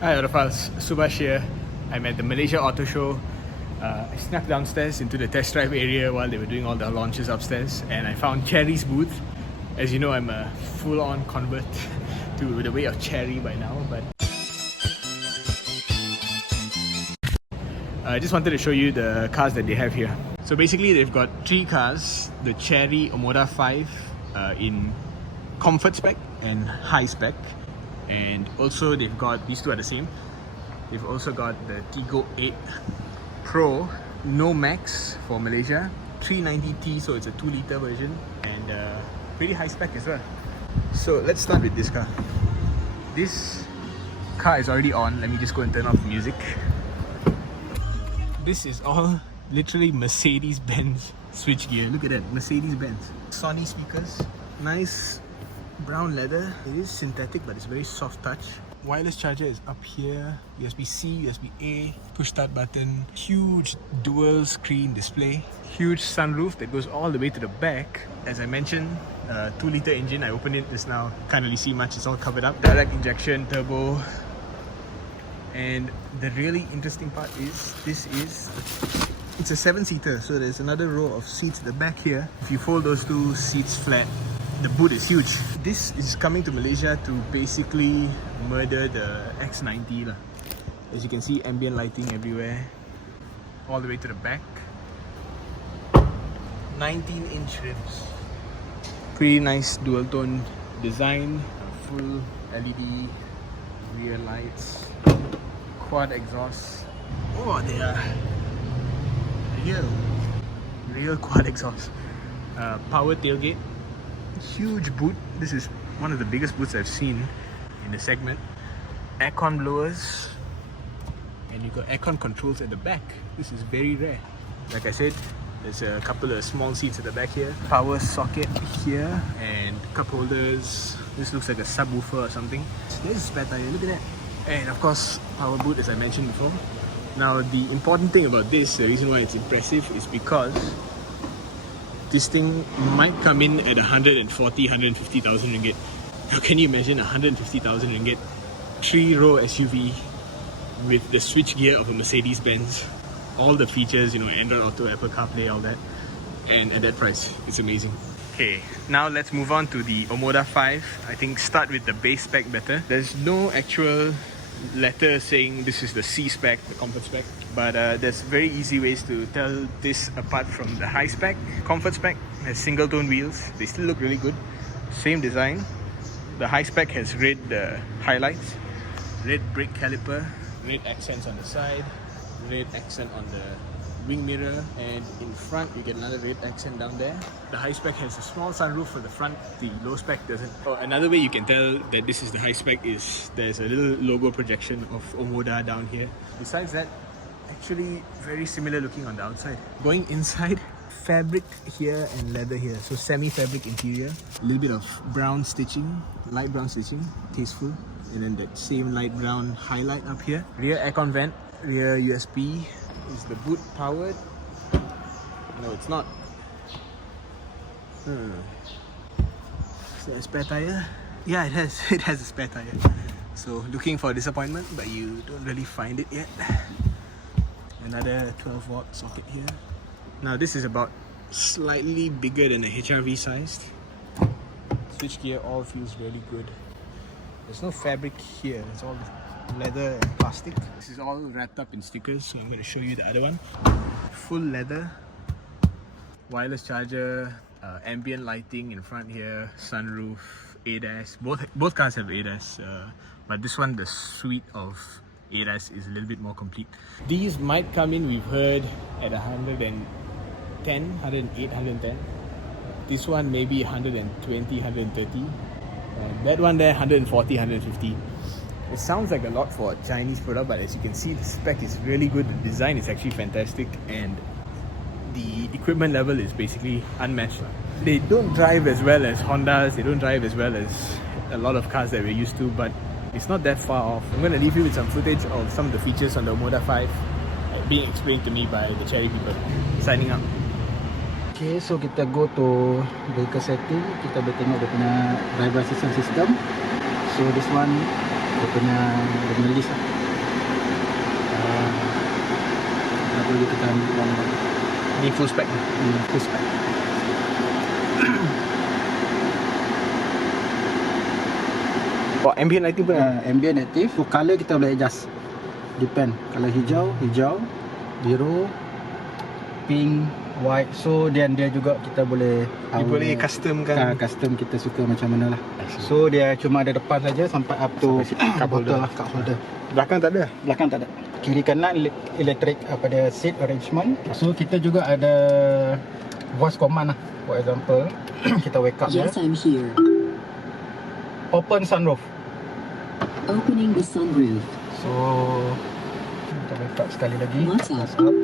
Hi Autophiles, Subhash here. I'm at the Malaysia Autoshow. I snuck downstairs into the test drive area while they were doing all the launches upstairs, and I found Chery's booth. As you know, I'm a full-on convert to the way of Chery by now, but I just wanted to show you the cars that they have here. So basically they've got three cars, the Chery Omoda 5 in comfort spec and high spec. And also they've got, these two are the same, they've also got the Tigo 8 Pro, no max for Malaysia, 390T, so it's a 2-litre version, and pretty high spec as well. So let's start with this car. This car is already on. Let me just go and turn off the music. This is all literally Mercedes-Benz switchgear. Look at that, Mercedes-Benz. Sony speakers, nice brown leather. It is synthetic, but it's very soft touch. Wireless charger is up here. USB-C, USB-A, push start button. Huge dual screen display. Huge sunroof that goes all the way to the back. As I mentioned, 2-litre engine. I opened it just now. Can't really see much. It's all covered up. Direct injection, turbo. And the really interesting part is, it's a 7-seater. So there's another row of seats at the back here. If you fold those two seats flat, the boot is huge. This is coming to Malaysia to basically murder the X90 lah. As you can see, ambient lighting everywhere, all the way to the back. 19-inch rims. Pretty nice dual tone design. Full LED rear lights. Quad exhaust. Oh, they are real quad exhaust. Power tailgate. Huge boot. This is one of the biggest boots I've seen in the segment. Aircon blowers, and you got aircon controls at the back. This is very rare. Like I said, there's a couple of small seats at the back here. Power socket here and cup holders. This looks like a subwoofer or something. There's a spare tire, look at that. And of course, power boot, as I mentioned before. Now the important thing about this, the reason why it's impressive, is because this thing might come in at 150,000 ringgit. Now can you imagine 150,000 ringgit 3-row SUV with the switchgear of a Mercedes-Benz, all the features, you know, Android Auto, Apple CarPlay, all that, and at that price, it's amazing. Okay, now let's move on to the Omoda 5. I think start with the base spec better. There's no actual letter saying this is the C spec, the comfort spec, but there's very easy ways to tell this apart from the high spec. Comfort spec has single tone wheels. They still look really good. Same design. The high spec has red highlights, red brake caliper, red accents on the side, red accent on the wing mirror, and in front you get another red accent down there. The high spec has a small sunroof for the front, the low spec doesn't. Another way you can tell that this is the high spec is there's a little logo projection of Omoda down here. Besides that, actually very similar looking on the outside. Going inside, fabric here and leather here, so semi-fabric interior. A little bit of brown stitching, light brown stitching, tasteful, and then that same light brown highlight up here. Rear aircon vent, rear USB. Is the boot powered? No, it's not. Is there a spare tire? Yeah, it has. It has a spare tire. So looking for a disappointment, but you don't really find it yet. Another 12-watt socket here. Now this is about slightly bigger than a HRV sized. Switchgear all feels really good. There's no fabric here. It's all leather and plastic. This is all wrapped up in stickers, so I'm going to show you the other one. Full leather, wireless charger, ambient lighting in front here, sunroof, ADAS. Both cars have ADAS, but this one, the suite of ADAS is a little bit more complete. These might come in, we've heard, at 110, 108, 110. This one maybe 120, 130. That one there 140, 150. It sounds like a lot for a Chinese product, but as you can see, the spec is really good. The design is actually fantastic, and the equipment level is basically unmatched. They don't drive as well as Hondas, they don't drive as well as a lot of cars that we're used to, but it's not that far off. I'm going to leave you with some footage of some of the features on the Omoda 5 being explained to me by the Chery people. Signing out. Okay, so kita go to vehicle setting. Kita boleh tengok dia punya driver assistance system. So this one Dia punya list lah. Apa lagi kita ambil gambar. Ni full spec. Full spec. Oh, ambient lighting pun ada? Ambient active. So color kita boleh adjust. Depend. Kalau hijau, biru, pink, white. So dia juga kita boleh Boleh custom kan? Custom kita suka macam mana lah. So dia cuma ada depan saja sampai up to cup holder lah, cup holder. Belakang tak ada? Belakang tak ada. Kiri kanan elektrik pada seat arrangement. So kita juga ada voice command lah. For example, kita wake up Yes, I'm here. Open sunroof. Opening the sunroof. So kita wake up sekali lagi. What's up?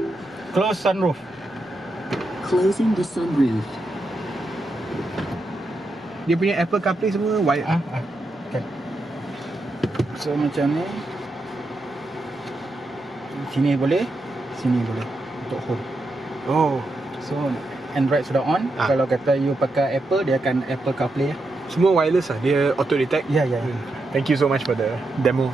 Close sunroof. Closing the sunroof. Dia punya Apple CarPlay semua wired. Okay. So macam ni. Sini boleh, sini boleh untuk home. Oh, So Android sudah on. Kalau kata you pakai Apple, dia akan Apple CarPlay. semua wireless lah. Dia auto detect. Ya. Thank you so much for the demo.